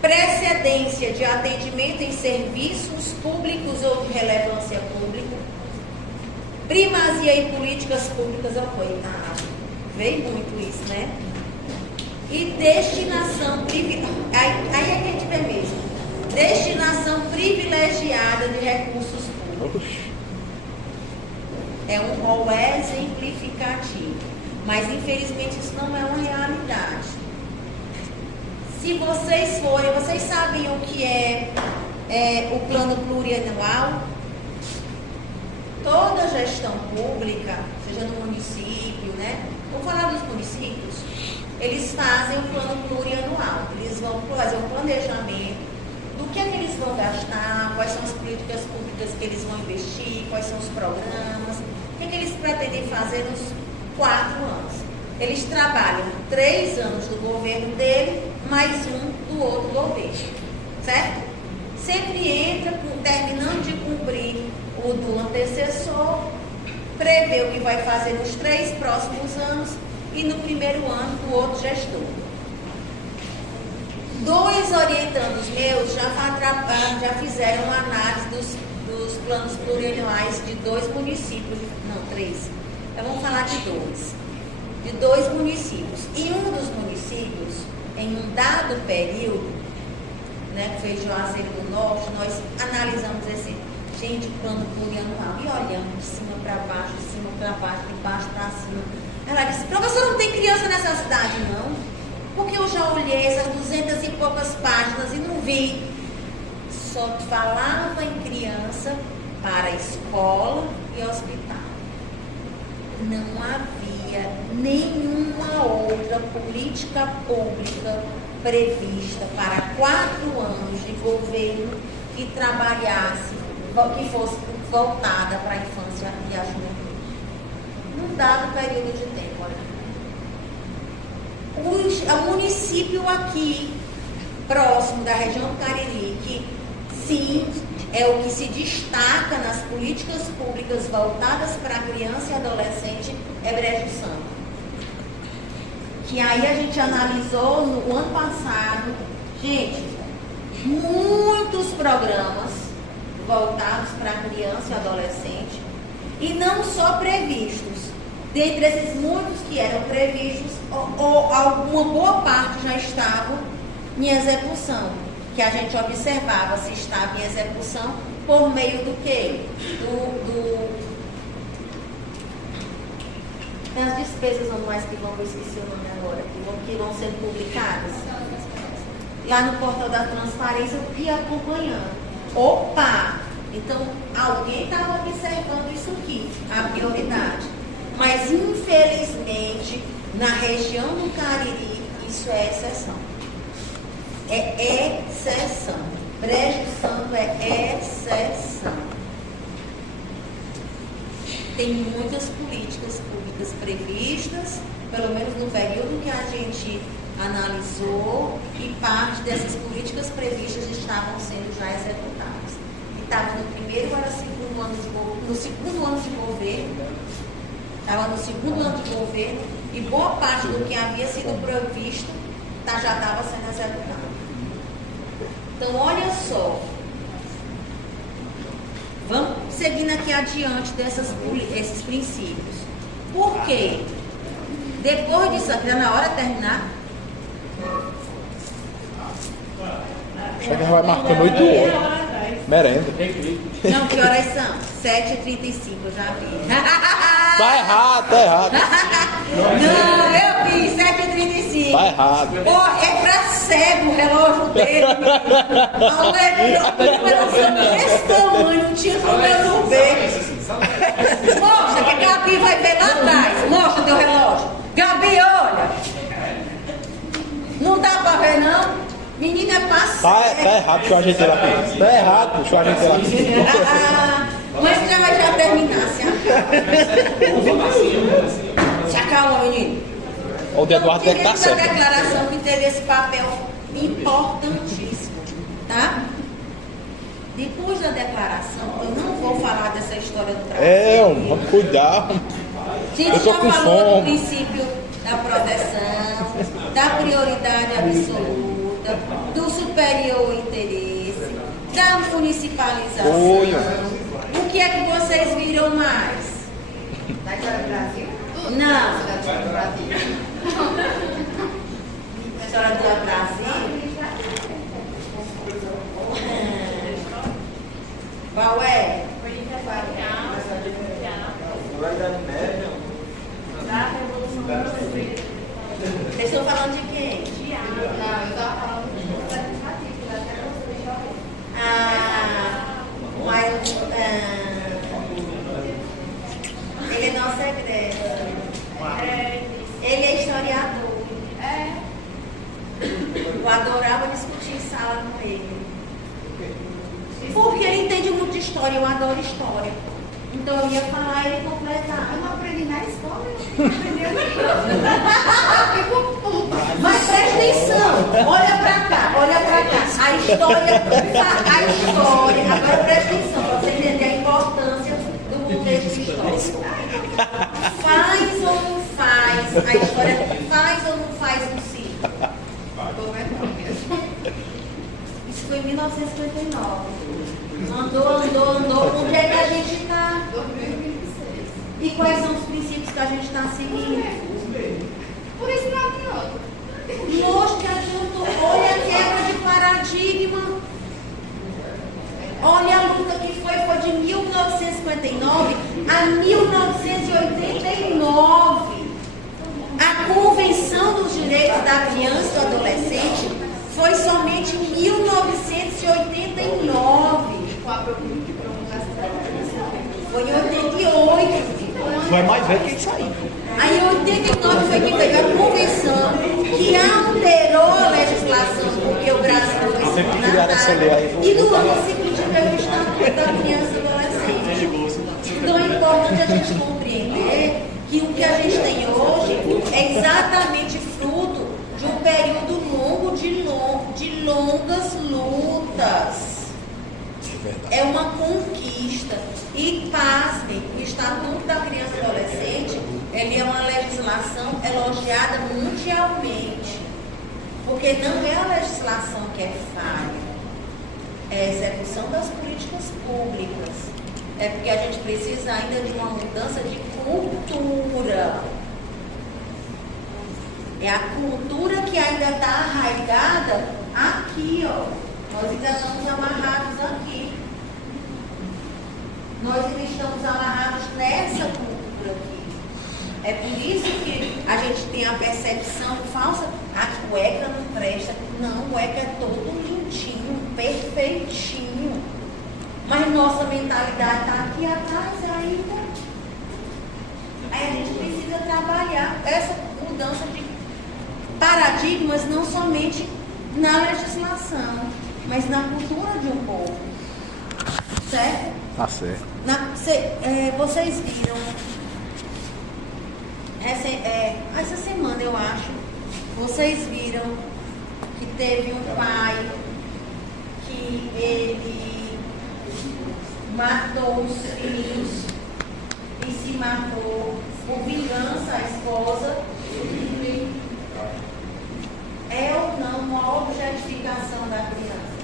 precedência de atendimento em serviços públicos ou de relevância pública, primazia em políticas públicas ao coitado. Veio muito isso, né? E destinação privilegiada, aí é que a gente vê mesmo, destinação privilegiada de recursos públicos. É um rol exemplificativo, mas infelizmente isso não é uma realidade. Se vocês forem, vocês sabem o que é o plano plurianual? Toda gestão pública, seja no município, né? Vamos falar dos municípios, eles fazem o plano plurianual. Eles vão fazer um planejamento do que é que eles vão gastar, quais são as políticas públicas que eles vão investir, quais são os programas, o que é que eles pretendem fazer nos 4 anos. Eles trabalham 3 anos do governo dele, mais um do outro governo, certo? Sempre entra, terminando de cumprir o do antecessor, prevê o que vai fazer nos 3 próximos anos e no primeiro ano do outro gestor. 2 orientandos meus já fizeram uma análise dos planos plurianuais de 2 municípios, não, 3. Então vamos falar de 2. De 2 municípios. E um dos municípios, em um dado período, né, que foi Juazeiro do Norte, nós analisamos esse, gente, plano plurianual, e olhamos de cima para baixo, de cima para baixo, de baixo para cima. Ela disse, professor, não tem criança nessa cidade, não? Porque eu já olhei essas 200 e poucas páginas e não vi. Só falava em criança para escola e hospital. Não havia nenhuma outra política pública prevista para 4 anos de governo que trabalhasse, que fosse voltada para a infância e a juventude. Num dado período de tempo. O município aqui, próximo da região do Cariri, que sim, é o que se destaca nas políticas públicas voltadas para a criança e adolescente, é Brejo Santo. Que aí a gente analisou no ano passado, gente, muitos programas voltados para a criança e adolescente, e não só previstos. Dentre esses muitos que eram previstos, ou alguma boa parte já estavam em execução, que a gente observava se estava em execução por meio do quê? Das despesas anuais que vão, eu esqueci o nome agora, que vão sendo publicadas. Lá no portal da transparência, eu ia acompanhando. Opa! Então, alguém estava observando isso aqui, a prioridade. Mas, infelizmente, na região do Cariri, isso é exceção. É exceção. Brejo Santo é exceção. Tem muitas políticas públicas previstas, pelo menos no período que a gente analisou, e parte dessas políticas previstas estavam sendo já executadas. E estava no primeiro ou segundo ano de governo, no segundo ano de governo, estava no segundo ano de governo, e boa parte do que havia sido previsto já estava sendo executado. Então, olha só. Vamos seguindo aqui adiante esses princípios. Por quê? Depois disso, já na hora de terminar. Chega que vai marcando 8 horas. Merenda. Não, que horas são? 7h35, eu já vi. Tá errado, tá errado. Não, eu vi, 7h35. Tá errado. Pô, é pra cego o relógio dele. Esse tamanho, não tinha como eu não ver. Mostra, que a Gabi vai ver lá atrás. Mostra teu relógio. Gabi, olha. Não dá pra ver, não? Menina, é pra cego. Tá errado, deixa eu ajeitar lá. Tá errado, deixa eu ajeitar lá. Mas já vai terminar, se acalma, menino. O de Eduardo deve estar certo. A declaração que teve esse papel importantíssimo, tá? Depois da declaração, eu não vou falar dessa história do trabalho. Vamos cuidar. A gente Eu tô já com falou do fome. princípio da proteção, da prioridade absoluta, do superior interesse, da municipalização. O que é que vocês viram mais? Da história do Brasil? Não. Da história do Brasil. A história do Brasil? Qual é? Vocês estão falando de quem? Não, eu estava falando do legislativo, da Câmara Mas ele é nosso egresso. Ele é historiador. Eu adorava discutir em sala com ele. Porque ele entende muito de história, eu adoro história. Então eu ia falar e ele completar. Eu não aprendi na escola, eu não aprendi Mas presta atenção, olha pra cá. A história, agora presta atenção, para você entender a importância do contexto histórico. Faz ou não faz, a história faz ou não faz um ciclo? Isso foi em 1959. Andou. Onde é que a gente está? 2026. E quais são os princípios que a gente está seguindo? Por isso não adianta. Mostre adianto, olha a quebra de paradigma. Olha a luta que foi de 1959 a 1989. A Convenção Declaração dos Direitos da Criança e do Adolescente foi somente em 1989. Foi em 88. Tu é mais velho que isso aí. Aí em 89 foi que veio a convenção que alterou a legislação, porque o Brasil foi signatário. E no ano seguinte veio o Estatuto da Criança e Adolescente. Então é importante a gente compreender que o que a gente tem hoje é exatamente fruto de um período longo de longas lutas. É uma conquista. E pasmem, o Estatuto da Criança e Adolescente, ele é uma legislação elogiada mundialmente. Porque não é a legislação que é falha, é a execução das políticas públicas. É porque a gente precisa ainda de uma mudança de cultura. É a cultura que ainda está arraigada aqui, ó. Nós ainda estamos amarrados aqui. Nós ainda estamos amarrados nessa cultura aqui. É por isso que a gente tem a percepção falsa, a cueca não presta. Não, cueca é todo lindinho, perfeitinho. Mas nossa mentalidade está aqui atrás ainda. Aí a gente precisa trabalhar essa mudança de paradigmas, não somente na legislação, mas na cultura de um povo. Certo? Tá certo. Vocês viram, essa semana eu acho, vocês viram que teve um pai que ele matou os filhos e se matou por vingança à esposa. É ou não uma objetificação da criança?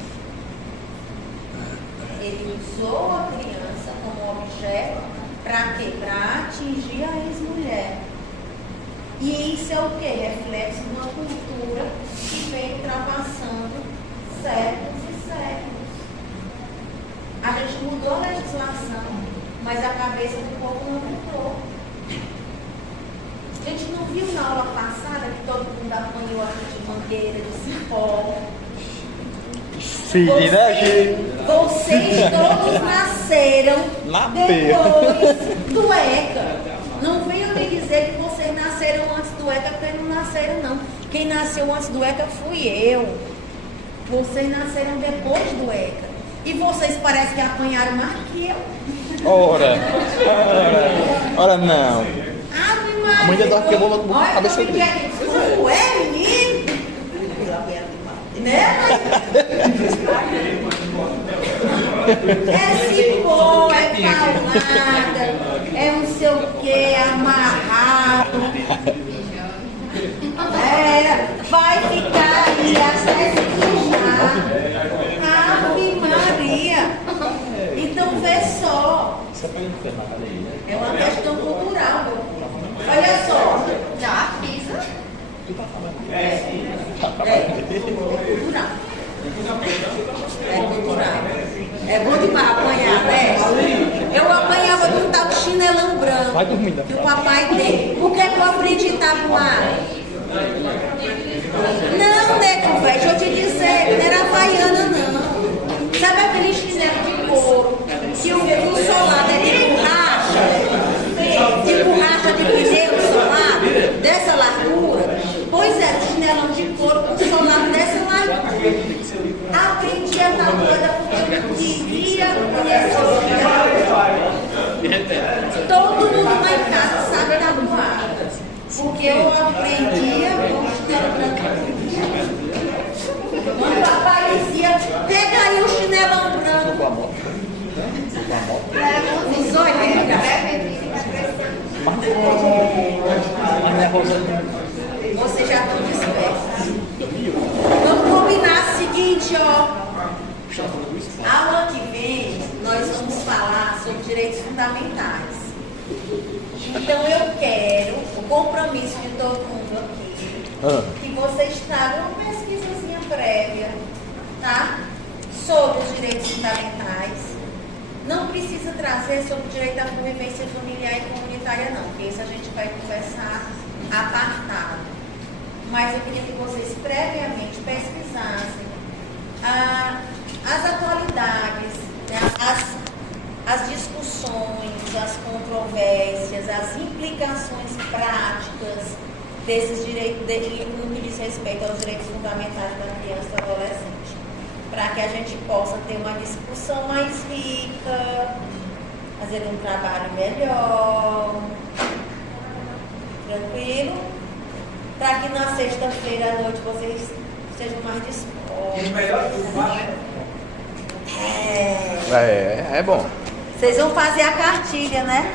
Ele usou a criança como objeto para quê? Para atingir a ex-mulher. E isso é o quê? Reflexo de uma cultura que vem ultrapassando séculos e séculos. A gente mudou a legislação, mas a cabeça do povo não mudou. A gente não viu na aula passada que todo mundo apanhou a de mangueira, de cipó. Sim, né, gente? Vocês todos nasceram depois do ECA. Não venham me dizer que vocês nasceram antes do ECA, porque não nasceram, não. Quem nasceu antes do ECA fui eu. Vocês nasceram depois do ECA. E vocês parecem que apanharam mais que eu. Ora não. Ave Maria. A mãe já tava quebrando a cabeça dele. Ué, menino? Né? É cipó, é paulada, é não sei o que, amarrado. Vai ficar aí até se puxar. Ave Maria. Então vê só. É uma questão cultural, meu filho. Olha só. Já pisa. É cultural. É cultural. É bom demais apanhar, né? Eu apanhava de um tal de chinelão branco. Vai dormindo. Que o papai tem. Por que eu aprendi a tabuar? Não, nego, velho, deixa eu te dizer, não era havaiana, não. Sabe aquele chinelo de couro que o solado é de borracha de pneu solado, dessa largura? Pois é, chinelão de couro com solado dessa largura. Aprendi a tabuada porque eu não queria conhecer o chinelo. Todo mundo lá em casa sabe tabuar. Porque eu aprendia com o chinelo branco. Quando o papai dizia, pega aí o chinelão branco. Os olhos, vocês já estão dispersos. Vamos combinar o seguinte, ó. Aula que vem, nós vamos falar sobre direitos fundamentais. Então eu quero o compromisso de todo mundo aqui, que vocês tragam uma pesquisazinha prévia, tá? Sobre os direitos fundamentais. Não precisa trazer sobre o direito à convivência familiar e comunitária, não, porque isso a gente vai conversar apartado. mas eu queria que vocês previamente pesquisassem as atualidades, né, as discussões, as controvérsias, as implicações práticas desses direitos, no que diz respeito aos direitos fundamentais da criança e do adolescente, para que a gente possa ter uma discussão mais rica, fazer um trabalho melhor, tranquilo, para que na sexta-feira à noite vocês sejam mais dispostos. E melhor tudo, né? É bom. Vocês vão fazer a cartilha, né?